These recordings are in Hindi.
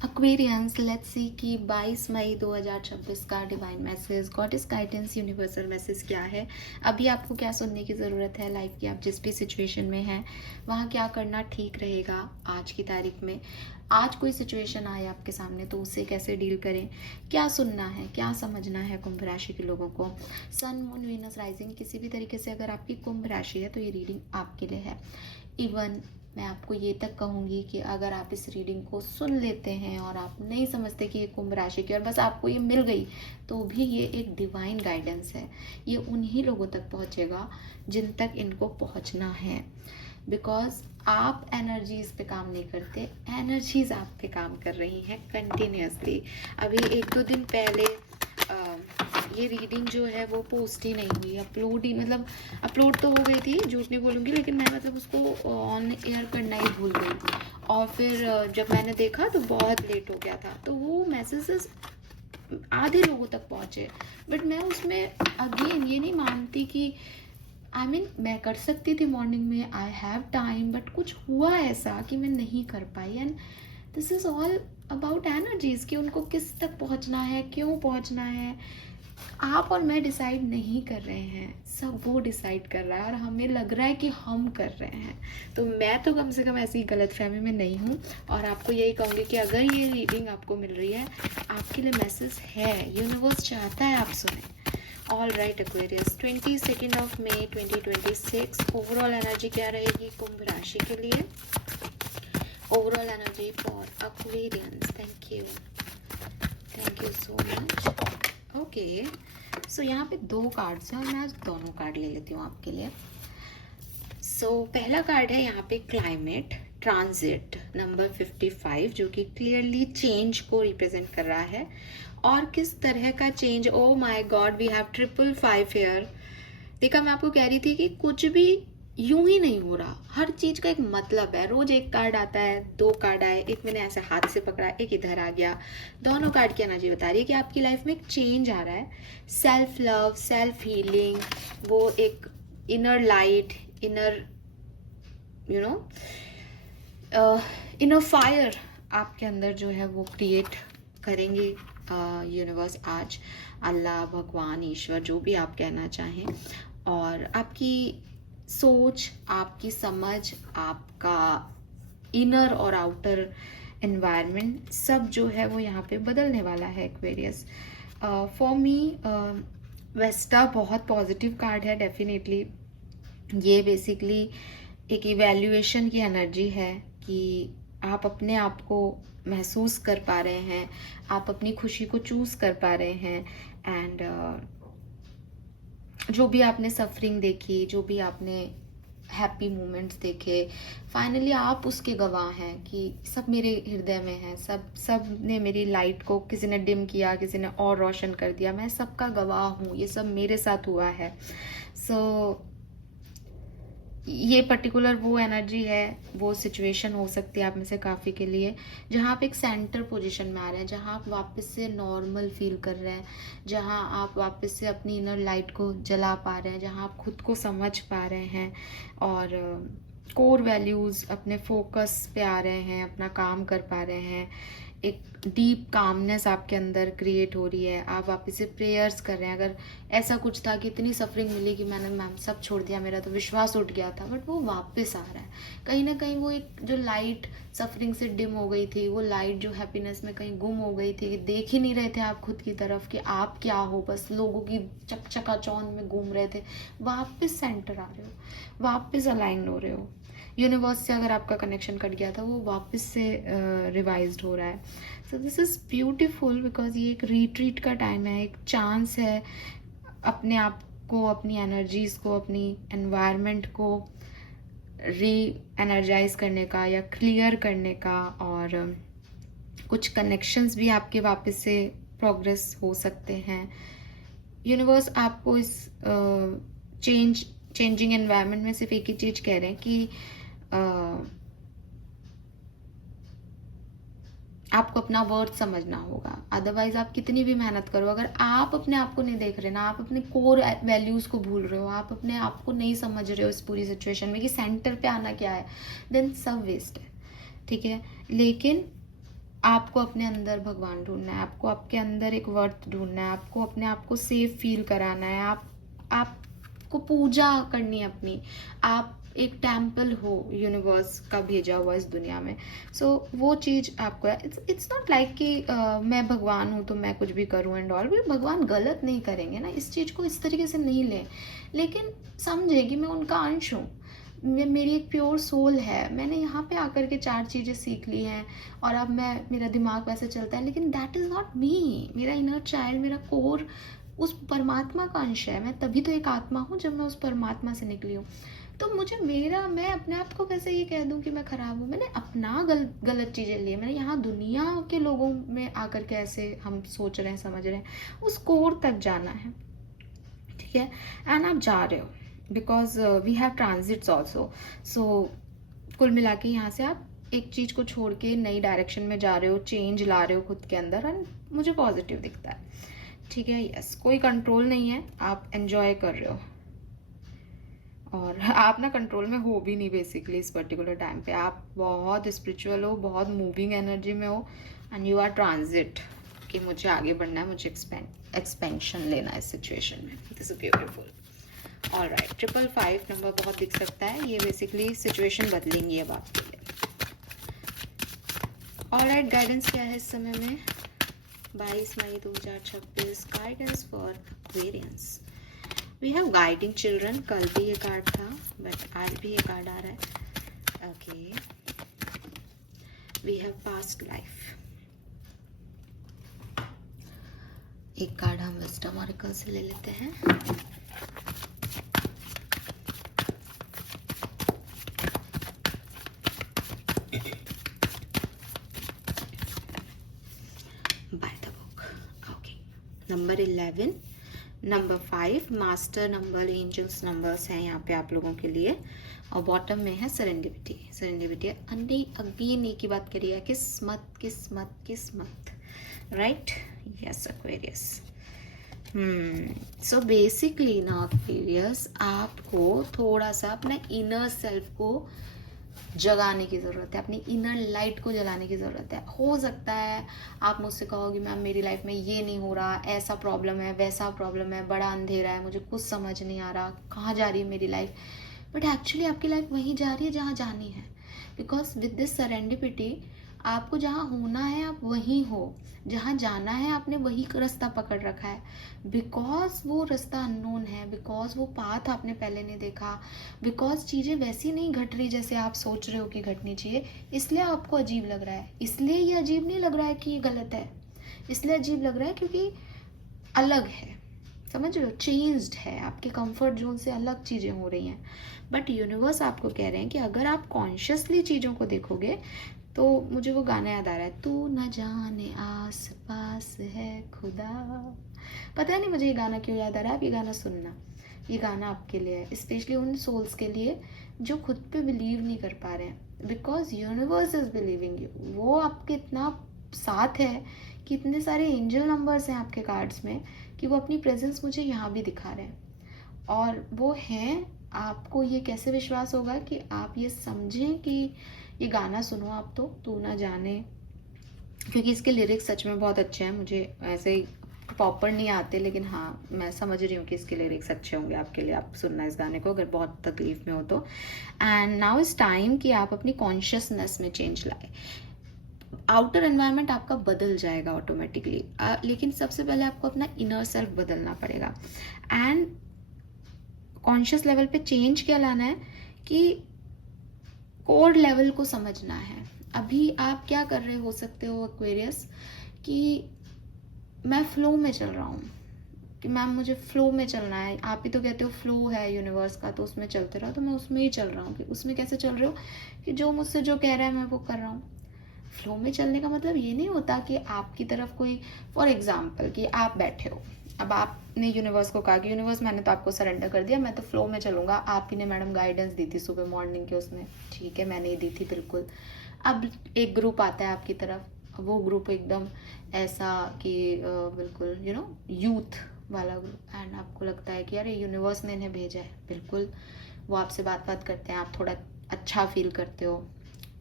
एक्वेरियंस, लेट्स सी कि 22 मई 2026 का divine message, goddess guidance, universal message क्या है। अभी आपको क्या सुनने की ज़रूरत है लाइफ की, आप जिस भी सिचुएशन में हैं वहाँ क्या करना ठीक रहेगा आज की तारीख में। आज कोई सिचुएशन आए आपके सामने तो उससे कैसे डील करें, क्या सुनना है, क्या समझना है कुंभ राशि के लोगों को। सन, मून, वीनस, राइजिंग, किसी भी तरीके से अगर आपकी कुंभ राशि है तो ये रीडिंग आपके लिए है। इवन मैं आपको ये तक कहूँगी कि अगर आप इस रीडिंग को सुन लेते हैं और आप नहीं समझते कि ये कुंभ राशि की और बस आपको ये मिल गई, तो भी ये एक डिवाइन गाइडेंस है। ये उन्हीं लोगों तक पहुँचेगा जिन तक इनको पहुँचना है। बिकॉज आप एनर्जीज पे काम नहीं करते, एनर्जीज आप पे काम कर रही हैं कंटिन्यूसली। अभी 1-2 दिन पहले ये रीडिंग जो है वो पोस्ट ही नहीं हुई, अपलोड ही, मतलब अपलोड तो हो गई थी, झूठ नहीं बोलूँगी, लेकिन मैं मतलब उसको ऑन एयर करना ही भूल गई। और फिर जब मैंने देखा तो बहुत लेट हो गया था, तो वो मैसेजेस आधे लोगों तक पहुँचे। बट मैं उसमें अगेन ये नहीं मानती कि मैं कर सकती थी मॉर्निंग में, आई हैव टाइम, बट कुछ हुआ ऐसा कि मैं नहीं कर पाई। And this is all about energies कि उनको किस तक पहुंचना है, क्यों पहुंचना है। आप और मैं डिसाइड नहीं कर रहे हैं, सब वो डिसाइड कर रहा है और हमें लग रहा है कि हम कर रहे हैं। तो मैं तो कम से कम ऐसी गलतफहमी में नहीं हूँ और आपको यही कहूँगी कि अगर ये रीडिंग आपको मिल रही है, आपके लिए मैसेज है, यूनिवर्स चाहता है आप सुने। ऑल राइट एक्वेरियस, 22 मई 2026 ओवरऑल एनर्जी क्या रहेगी कुंभ राशि के लिए। Overall energy for Aquarians, thank you so much. Okay, so यहाँ पे 2 कार्ड्स हैं और मैं आज दोनों कार्ड ले लेती हूँ आपके लिए। सो पहला कार्ड है यहाँ पे क्लाइमेट ट्रांजिट नंबर 55, जो कि क्लियरली चेंज को रिप्रेजेंट कर रहा है। और किस तरह का change, oh my god, we have 555 here. देखा, मैं आपको कह रही थी कि कुछ भी यूं ही नहीं हो रहा, हर चीज का एक मतलब है। रोज एक कार्ड आता है, 2 कार्ड आए, एक मैंने ऐसे हाथ से पकड़ा, एक इधर आ गया। दोनों कार्ड की एनर्जी बता रही है कि आपकी लाइफ में एक चेंज आ रहा है। सेल्फ लव, सेल्फ हीलिंग, वो एक inner light, inner you know inner fire आपके अंदर जो है वो क्रिएट करेंगे यूनिवर्स आज, अल्लाह, भगवान, ईश्वर, जो भी आप कहना चाहें। और आपकी सोच, आपकी समझ, आपका इनर और आउटर एनवायरनमेंट सब जो है वो यहाँ पे बदलने वाला है एक्वेरियस। फॉर मी वेस्टा बहुत पॉजिटिव कार्ड है डेफिनेटली। ये बेसिकली एक इवैल्यूएशन की एनर्जी है कि आप अपने आप को महसूस कर पा रहे हैं, आप अपनी खुशी को चूज कर पा रहे हैं। एंड जो भी आपने सफरिंग देखी, जो भी आपने हैप्पी मोमेंट्स देखे, फाइनली आप उसके गवाह हैं कि सब मेरे हृदय में है, सब ने मेरी लाइट को, किसी ने डिम किया, किसी ने और रोशन कर दिया, मैं सबका गवाह हूँ, ये सब मेरे साथ हुआ है। सो ये पर्टिकुलर वो एनर्जी है, वो सिचुएशन हो सकती है आप में से काफ़ी के लिए, जहाँ आप एक सेंटर पोजीशन में आ रहे हैं, जहाँ आप वापस से नॉर्मल फील कर रहे हैं, जहाँ आप वापस से अपनी इनर लाइट को जला पा रहे हैं, जहाँ आप खुद को समझ पा रहे हैं और कोर वैल्यूज़, अपने फोकस पे आ रहे हैं, अपना काम कर पा रहे हैं। एक डीप कामनेस आपके अंदर क्रिएट हो रही है, आप वापस से प्रेयर्स कर रहे हैं। अगर ऐसा कुछ था कि इतनी सफरिंग मिली कि मैंने मैम सब छोड़ दिया, मेरा तो विश्वास उठ गया था, बट वो वापस आ रहा है कहीं ना कहीं। वो एक जो लाइट सफरिंग से डिम हो गई थी, वो लाइट जो हैप्पीनेस में कहीं गुम हो गई थी, देख ही नहीं रहे थे आप खुद की तरफ कि आप क्या हो, बस लोगों की चकचकाचौंध में घूम रहे थे, वापस सेंटर आ रहे हो, वापस अलाइन हो रहे हो। यूनिवर्स से अगर आपका कनेक्शन कट गया था, वो वापस से रिवाइज्ड हो रहा है। So this is beautiful because ये एक रिट्रीट का टाइम है, एक चांस है अपने आप को, अपनी एनर्जीज को, अपनी एनवायरनमेंट को री एनर्जाइज करने का या क्लियर करने का। और कुछ कनेक्शंस भी आपके वापस से प्रोग्रेस हो सकते हैं। यूनिवर्स आपको इस चेंजिंग एनवायरनमेंट में सिर्फ एक ही चीज़ कह रहे हैं कि आपको अपना वर्थ समझना होगा। अदरवाइज आप कितनी भी मेहनत करो, अगर आप अपने आप को नहीं देख रहे ना, आप अपने कोर वैल्यूज को भूल रहे हो, आप अपने आप को नहीं समझ रहे हो इस पूरी सिचुएशन में कि सेंटर पे आना क्या है, देन सब वेस्ट है। ठीक है, लेकिन आपको अपने अंदर भगवान ढूंढना है, आपको आपके अंदर एक वर्थ ढूंढना है, आपको अपने आप को सेफ फील कराना है, आपको पूजा करनी है अपनी, आप एक टेम्पल हो यूनिवर्स का भेजा हुआ इस दुनिया में। सो वो चीज़ आपको है। इट्स नॉट लाइक कि मैं भगवान हूँ तो मैं कुछ भी करूँ एंड ऑल, भी भगवान गलत नहीं करेंगे ना, इस चीज़ को इस तरीके से नहीं लें, लेकिन समझे कि मैं उनका अंश हूँ, मेरी एक प्योर सोल है, मैंने यहाँ पे आकर के 4 चीज़ें सीख ली हैं और अब मेरा दिमाग वैसे चलता है, लेकिन दैट इज़ नॉट मी। मेरा इनर चाइल्ड, मेरा कोर उस परमात्मा का अंश है, मैं तभी तो एक आत्मा हूँ जब मैं उस परमात्मा से निकली हूँ। तो मैं अपने आप को कैसे ये कह दूँ कि मैं ख़राब हूँ? मैंने अपना गलत चीज़ें ली है, मैंने यहाँ दुनिया के लोगों में आकर के ऐसे हम सोच रहे हैं, समझ रहे हैं, उस कोर तक जाना है, ठीक है। एंड आप जा रहे हो because we have transits also. So कुल मिला के यहाँ से आप एक चीज़ को छोड़ के नई डायरेक्शन में जा रहे हो, चेंज ला रहे हो खुद के अंदर, एंड मुझे पॉजिटिव दिखता है, ठीक है। यस, कोई कंट्रोल नहीं है, आप एंजॉय कर रहे हो और आप ना कंट्रोल में हो भी नहीं बेसिकली इस पर्टिकुलर टाइम पे। आप बहुत स्पिरिचुअल हो, बहुत मूविंग एनर्जी में हो, एंड यू आर ट्रांजिट कि मुझे आगे बढ़ना है, मुझे एक्सपेंशन लेना है इस सिचुएशन में। This is beautiful. All right, 555 number बहुत दिख सकता है, ये बेसिकली सिचुएशन बदलेंगी अब आपके लिए। ऑल राइट, गाइडेंस क्या है इस समय में? 22 मई 2026 guidance for Aquarians. We have guiding children, कल भी ये कार्ड था बट आज भी ये कार्ड आ रहा है। Okay, we have past life. एक कार्ड हम विजडम ऑरेकल से ले लेते हैं। By the book. Okay, number 11, number 5 master number, angels numbers हैं यहाँ पे आप लोगों के लिए, और बॉटम में है सेरेंडिपिटी। सेरेंडिपिटी अगेन एक ही बात करिए, किस्मत किस्मत किस्मत, right? Yes Aquarius. So basically ना एक्वेरियस, आपको थोड़ा सा अपना इनर सेल्फ को जगाने की ज़रूरत है, अपनी इनर लाइट को जलाने की ज़रूरत है। हो सकता है आप मुझसे कहोगे मैम मेरी लाइफ में ये नहीं हो रहा, ऐसा प्रॉब्लम है, वैसा प्रॉब्लम है, बड़ा अंधेरा है, मुझे कुछ समझ नहीं आ रहा, कहाँ जा रही है मेरी लाइफ। बट एक्चुअली आपकी लाइफ वहीं जा रही है जहाँ जानी है, बिकॉज विद दिस सेरेंडिपिटी आपको जहाँ होना है आप वहीं हो, जहाँ जाना है आपने वही रास्ता पकड़ रखा है, बिकॉज वो रास्ता अननोन है, बिकॉज वो पाथ आपने पहले नहीं देखा, बिकॉज चीज़ें वैसी नहीं घट रही जैसे आप सोच रहे हो कि घटनी चाहिए, इसलिए आपको अजीब लग रहा है। इसलिए ये अजीब नहीं लग रहा है कि ये गलत है, इसलिए अजीब लग रहा है क्योंकि अलग है, समझ रहे हो, चेंज्ड है, आपके कंफर्ट जोन से अलग चीज़ें हो रही हैं। बट यूनिवर्स आपको कह रहे हैं कि अगर आप कॉन्शियसली चीज़ों को देखोगे, तो मुझे वो गाना याद आ रहा है, तू न जाने आस पास है खुदा। पता नहीं मुझे ये गाना क्यों याद आ रहा है, आप ये गाना सुनना, ये गाना आपके लिए है, स्पेशली उन सोल्स के लिए जो खुद पे बिलीव नहीं कर पा रहे हैं, because universe is believing you. वो आपके इतना साथ है कि इतने सारे एंजल नंबर्स हैं आपके कार्ड्स में कि वो अपनी प्रेजेंस मुझे यहाँ भी दिखा रहे हैं, और वो हैं। आपको ये कैसे विश्वास होगा कि आप ये समझें कि ये गाना सुनो आप, तो तू ना जाने, क्योंकि इसके लिरिक्स सच में बहुत अच्छे हैं, मुझे ऐसे ही प्रॉपर नहीं आते, लेकिन हाँ मैं समझ रही हूँ कि इसके लिरिक्स अच्छे होंगे आपके लिए। आप सुनना इस गाने को अगर बहुत तकलीफ में हो तो। एंड नाउ इज टाइम कि आप अपनी कॉन्शियसनेस में चेंज लाए। आउटर एनवायरनमेंट आपका बदल जाएगा ऑटोमेटिकली, लेकिन सबसे पहले आपको अपना इनर सेल्फ बदलना पड़ेगा। एंड कॉन्शियस लेवल पे चेंज क्या लाना है कि कोर लेवल को समझना है। अभी आप क्या कर रहे हो सकते हो एक्वेरियस, कि मैं फ्लो में चल रहा हूँ, कि मैम मुझे फ्लो में चलना है, आप ही तो कहते हो फ्लो है यूनिवर्स का, तो उसमें चलते रहो, तो मैं उसमें ही चल रहा हूँ। कि उसमें कैसे चल रहे हो, कि जो मुझसे जो कह रहा है मैं वो कर रहा हूँ। फ्लो में चलने का मतलब ये नहीं होता कि आपकी तरफ कोई, फॉर एग्जाम्पल कि आप बैठे हो, अब आपने यूनिवर्स को कहा कि यूनिवर्स मैंने तो आपको सरेंडर कर दिया, मैं तो फ्लो में चलूंगा, आप ही ने मैडम गाइडेंस दी थी सुबह मॉर्निंग के उसमें, ठीक है मैंने ही दी थी बिल्कुल। अब एक ग्रुप आता है आपकी तरफ, वो ग्रुप एकदम ऐसा कि बिल्कुल यूथ वाला ग्रुप, एंड आपको लगता है कि अरे यूनिवर्स ने इन्हें भेजा है, बिल्कुल वो आपसे बात करते हैं, आप थोड़ा अच्छा फील करते हो,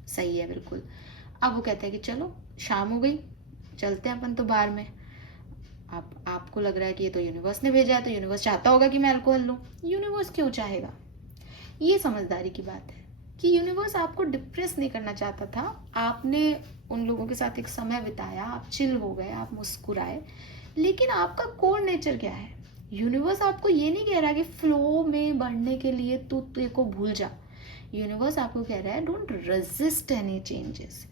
सही है बिल्कुल। अब वो कहता है कि चलो शाम हो गई, चलते हैं अपन तो बार में। अब आपको लग रहा है कि ये तो यूनिवर्स ने भेजा है, तो यूनिवर्स चाहता होगा कि मैं अल्कोहल लूँ। यूनिवर्स क्यों चाहेगा? ये समझदारी की बात है कि यूनिवर्स आपको डिप्रेस नहीं करना चाहता था। आपने उन लोगों के साथ एक समय बिताया, आप चिल हो गए, आप मुस्कुराए, लेकिन आपका कोर नेचर क्या है? यूनिवर्स आपको ये नहीं कह रहा कि फ्लो में बढ़ने के लिए तू तेरे को भूल जा। यूनिवर्स आपको कह रहा है don't resist any changes.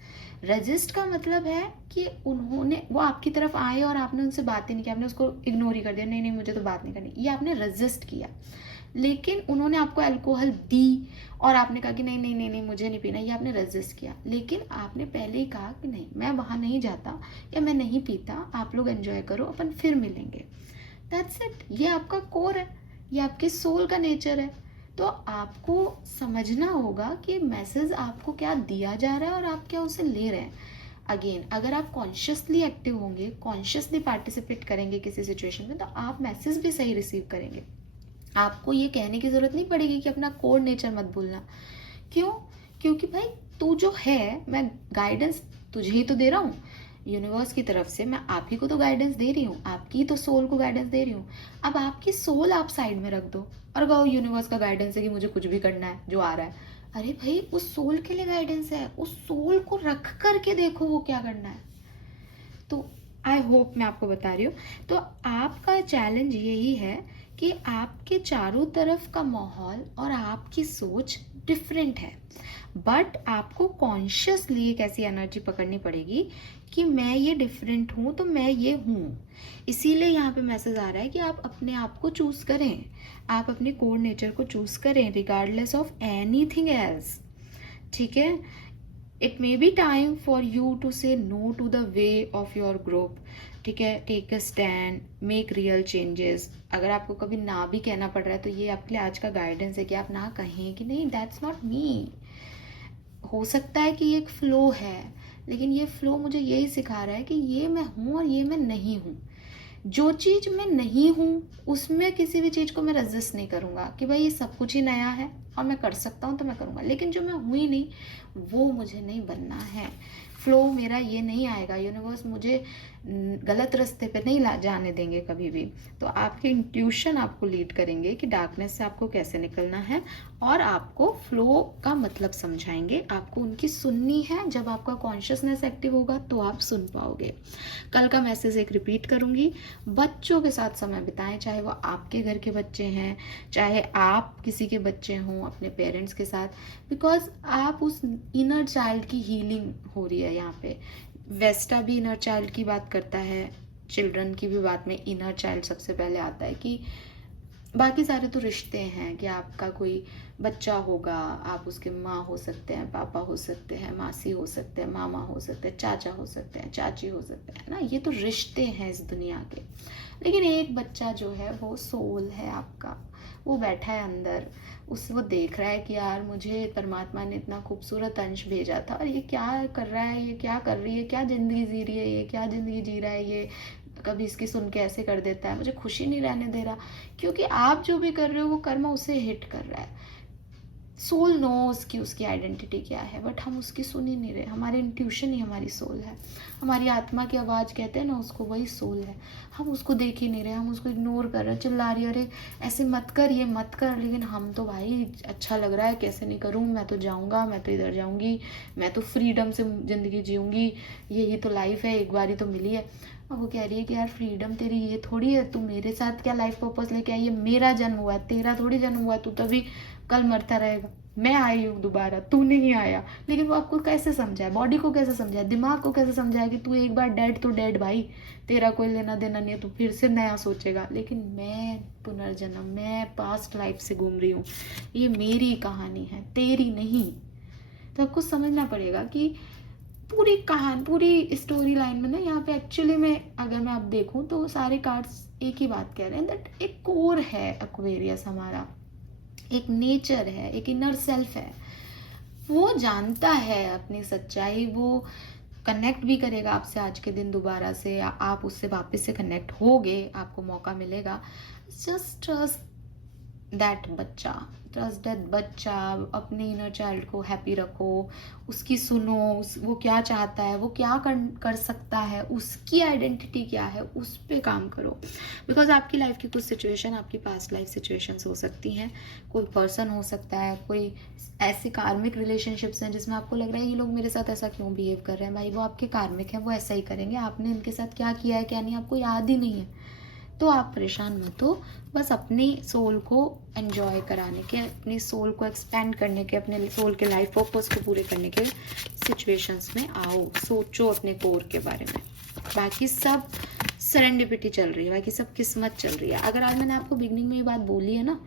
Resist का मतलब है कि उन्होंने, वो आपकी तरफ आए और आपने उनसे बात ही नहीं की, आपने उसको इग्नोर ही कर दिया, नहीं नहीं मुझे तो बात नहीं करनी, ये आपने रेजिस्ट किया। लेकिन उन्होंने आपको अल्कोहल दी और आपने कहा कि नहीं नहीं नहीं नहीं मुझे नहीं पीना, ये आपने रेजिस्ट किया। लेकिन आपने पहले ही कहा कि नहीं मैं वहाँ नहीं जाता या मैं नहीं पीता, आप लोग एंजॉय करो, अपन फिर मिलेंगे। That's it. ये आपका कोर है, ये आपके सोल का नेचर है। तो आपको समझना होगा कि मैसेज आपको क्या दिया जा रहा है और आप क्या उसे ले रहे हैं। अगेन, अगर आप कॉन्शियसली एक्टिव होंगे, कॉन्शियसली पार्टिसिपेट करेंगे किसी सिचुएशन में, तो आप मैसेज भी सही रिसीव करेंगे। आपको ये कहने की ज़रूरत नहीं पड़ेगी कि अपना कोर नेचर मत भूलना। क्यों? क्योंकि भाई तू जो है, मैं गाइडेंस तुझे ही तो दे रहा हूँ यूनिवर्स की तरफ से, मैं आप ही को तो गाइडेंस दे रही हूँ, आपकी तो सोल को गाइडेंस दे रही हूँ। अब आपकी सोल आप साइड में रख दो और कहो यूनिवर्स का गाइडेंस है कि मुझे कुछ भी करना है जो आ रहा है। अरे भाई उस सोल के लिए गाइडेंस है, उस सोल को रख करके देखो वो क्या करना है। तो आई होप मैं आपको बता रही हूँ। तो आपका चैलेंज यही है कि आपके चारों तरफ का माहौल और आपकी सोच डिफरेंट है, बट आपको कॉन्शियसली एक ऐसी एनर्जी पकड़नी पड़ेगी कि मैं ये डिफरेंट हूँ तो मैं ये हूँ। इसीलिए यहाँ पे मैसेज आ रहा है कि आप अपने आप को चूज करें, आप अपने कोर नेचर को चूज करें रिगार्डलेस ऑफ एनीथिंग एल्स। ठीक है? It may be time for you to say no to the way of your group. ठीक है? Take a stand, make real changes. अगर आपको कभी ना भी कहना पड़ रहा है तो ये आपके लिए आज का गाइडेंस है कि आप ना कहें कि नहीं दैट्स नॉट मी। हो सकता है कि ये एक फ्लो है, लेकिन ये फ्लो मुझे यही सिखा रहा है कि ये मैं हूँ और ये मैं नहीं हूँ। जो चीज़ मैं नहीं हूँ उसमें किसी भी चीज़ को मैं रेजिस्ट नहीं करूँगा कि भाई ये सब कुछ ही नया है और मैं कर सकता हूँ तो मैं करूँगा। लेकिन जो मैं हूँ ही नहीं, वो मुझे नहीं बनना है। फ्लो मेरा ये नहीं आएगा, यूनिवर्स मुझे गलत रास्ते पे नहीं ला जाने देंगे कभी भी। तो आपके इंट्यूशन आपको लीड करेंगे कि डार्कनेस से आपको कैसे निकलना है, और आपको फ्लो का मतलब समझाएंगे। आपको उनकी सुननी है। जब आपका कॉन्शियसनेस एक्टिव होगा तो आप सुन पाओगे। कल का मैसेज एक रिपीट करूँगी, बच्चों के साथ समय बिताएं, चाहे वो आपके घर के बच्चे हैं, चाहे आप किसी के बच्चे हों अपने पेरेंट्स के साथ, बिकॉज आप उस इनर चाइल्ड की हीलिंग हो रही है यहाँ पे। वेस्टा भी इनर चाइल्ड की बात करता है, चिल्ड्रन की भी बात में इनर चाइल्ड सबसे पहले आता है। कि बाकी सारे तो रिश्ते हैं कि आपका कोई बच्चा होगा, आप उसके माँ हो सकते हैं, पापा हो सकते हैं, मासी हो सकते हैं, मामा हो सकते हैं, चाचा हो सकते हैं, चाची हो सकते हैं ना, ये तो रिश्ते हैं इस दुनिया के। लेकिन एक बच्चा जो है वो सोल है आपका, वो बैठा है अंदर, उस वो देख रहा है कि यार मुझे परमात्मा ने इतना खूबसूरत अंश भेजा था और ये क्या कर रहा है, ये क्या कर रही है, क्या ज़िंदगी जी रही है, ये क्या ज़िंदगी जी रहा है, ये कभी इसकी सुन के ऐसे कर देता है, मुझे खुशी नहीं रहने दे रहा। क्योंकि आप जो भी कर रहे हो वो कर्म उसे हिट कर रहा है। सोल नोज कि उसकी आइडेंटिटी क्या है, बट हम उसकी सुन ही नहीं रहे। हमारी इंट्यूशन ही हमारी सोल है, हमारी आत्मा की आवाज़ कहते हैं ना उसको, वही सोल है। हम उसको देख ही नहीं रहे, हम उसको इग्नोर कर रहे हैं, चिल्ला रही है अरे ऐसे मत कर, ये मत कर। लेकिन हम तो भाई अच्छा लग रहा है, कैसे नहीं करूँ, मैं तो जाऊँगा, मैं तो इधर जाऊँगी, मैं तो फ्रीडम से ज़िंदगी जीऊँगी, यही तो लाइफ है, एक बार ही तो मिली है। अब वो कह रही है कि यार फ्रीडम तेरी ये थोड़ी है, तू मेरे साथ क्या लाइफ पर्पस लेके आई है, मेरा जन्म हुआ है, तेरा थोड़ी जन्म हुआ है, तू तभी कल मरता रहेगा, मैं आई हूँ दोबारा, तू नहीं आया। लेकिन वो आपको कैसे समझाए, बॉडी को कैसे समझाए, दिमाग को कैसे समझाए कि तू एक बार डेड तो डेड भाई, तेरा कोई लेना देना नहीं है, तू फिर से नया सोचेगा। लेकिन मैं पुनर्जन्म, मैं पास्ट लाइफ से घूम रही हूँ, ये मेरी कहानी है, तेरी नहीं। तो आपको समझना पड़ेगा कि पूरी कहानी, पूरी स्टोरी लाइन में ना, यहाँ पे एक्चुअली में अगर मैं आप देखूं तो सारे कार्ड्स एक ही बात कह रहे हैं, दैट एक कोर है एक्वेरियस हमारा, एक नेचर है, एक इनर सेल्फ है। वो जानता है अपनी सच्चाई, वो कनेक्ट भी करेगा आपसे आज के दिन दोबारा से, आप उससे वापस से कनेक्ट होगे, आपको मौका मिलेगा। जस्ट ट्रस्ट दैट बच्चा, ट्रस्ट दैट बच्चा। अपने इनर चाइल्ड को हैप्पी रखो, उसकी सुनो, वो क्या चाहता है, वो क्या कर सकता है, उसकी आइडेंटिटी क्या है, उस पर काम करो। बिकॉज आपकी लाइफ की कुछ सिचुएशन आपकी पास्ट लाइफ सिचुएशंस हो सकती हैं, कोई पर्सन हो सकता है, कोई ऐसी कार्मिक रिलेशनशिप्स हैं जिसमें आपको लग रहा है ये लोग मेरे साथ ऐसा क्यों बिहेव कर रहे हैं। भाई वो आपके कार्मिक हैं, वो ऐसा ही करेंगे, आपने इनके साथ क्या किया है क्या नहीं आपको याद ही नहीं है। तो आप परेशान मत हो, बस अपनी सोल को एंजॉय कराने के, अपनी सोल को एक्सपेंड करने के, अपने सोल के लाइफ पर्पस को पूरे करने के सिचुएशंस में आओ। सोचो अपने कोर के बारे में, बाकी सब सेरेंडिपिटी चल रही है, बाकी सब किस्मत चल रही है। अगर आज मैंने आपको बिगनिंग में ये बात बोली है ना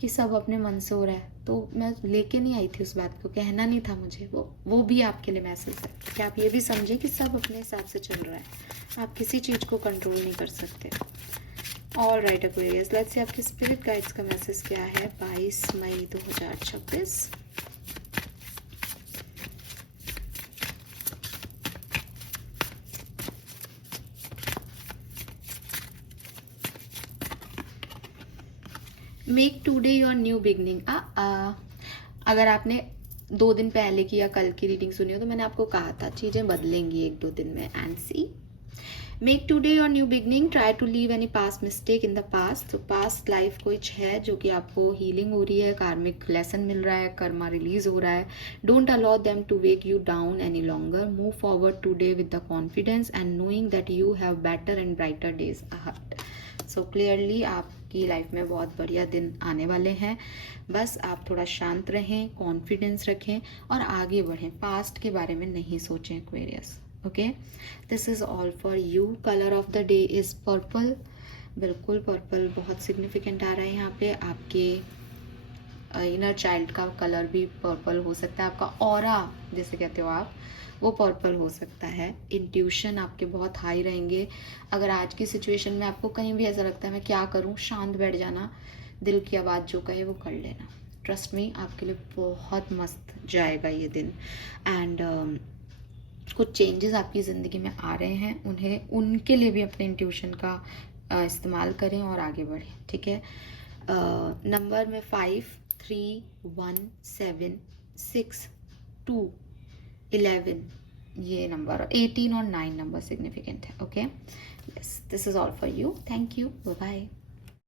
कि सब अपने मन से हो रहा है, तो मैं लेके नहीं आई थी उस बात को, कहना नहीं था मुझे, वो भी आपके लिए मैसेज है कि आप ये भी समझे कि सब अपने हिसाब से चल रहा है, आप किसी चीज़ को कंट्रोल नहीं कर सकते। All right Aquarius, let's see आपकी स्पिरिट गाइड्स का मैसेज क्या है 22 मई 2026। Make today your new beginning. अगर आपने 2 दिन पहले की या कल की रीडिंग सुनी हो तो मैंने आपको कहा था चीज़ें बदलेंगी 1-2 दिन में। And see, make today your new beginning, try to leave any past mistake in the past. तो पास्ट लाइफ कुछ है जो कि आपको हीलिंग हो रही है, कार्मिक लेसन मिल रहा है, कर्मा रिलीज हो रहा है। Don't allow them to wake you down any longer, move forward today with the confidence and knowing that you have better and brighter days ahead. So clearly आपकी लाइफ में बहुत बढ़िया दिन आने वाले हैं, बस आप थोड़ा शांत रहें, कॉन्फिडेंस रखें और आगे बढ़ें, पास्ट के बारे में नहीं सोचें Aquarius. Okay, this is all for you. Colour of the day is purple. बिल्कुल पर्पल बहुत सिग्निफिकेंट आ रहा है यहाँ पे। आपके इनर चाइल्ड का कलर भी पर्पल हो सकता है, आपका ऑरा जैसे कहते हो आप, वो पर्पल हो सकता है। इंट्यूशन आपके बहुत हाई रहेंगे। अगर आज की सिचुएशन में आपको कहीं भी ऐसा लगता है मैं क्या करूँ, शांत बैठ जाना, दिल की आवाज़ जो कहे वो कर लेना। ट्रस्ट मी, आपके लिए बहुत मस्त जाएगा ये दिन। एंड कुछ चेंजेस आपकी ज़िंदगी में आ रहे हैं, उनके लिए भी अपने इंट्यूशन का इस्तेमाल करें और आगे बढ़ें। ठीक है, नंबर में 5, 3, 1, 7, 6, 2, 11 ये नंबर, और 18 और 9 नंबर सिग्निफिकेंट है। Okay, yes, this is all for you. Thank you, bye bye.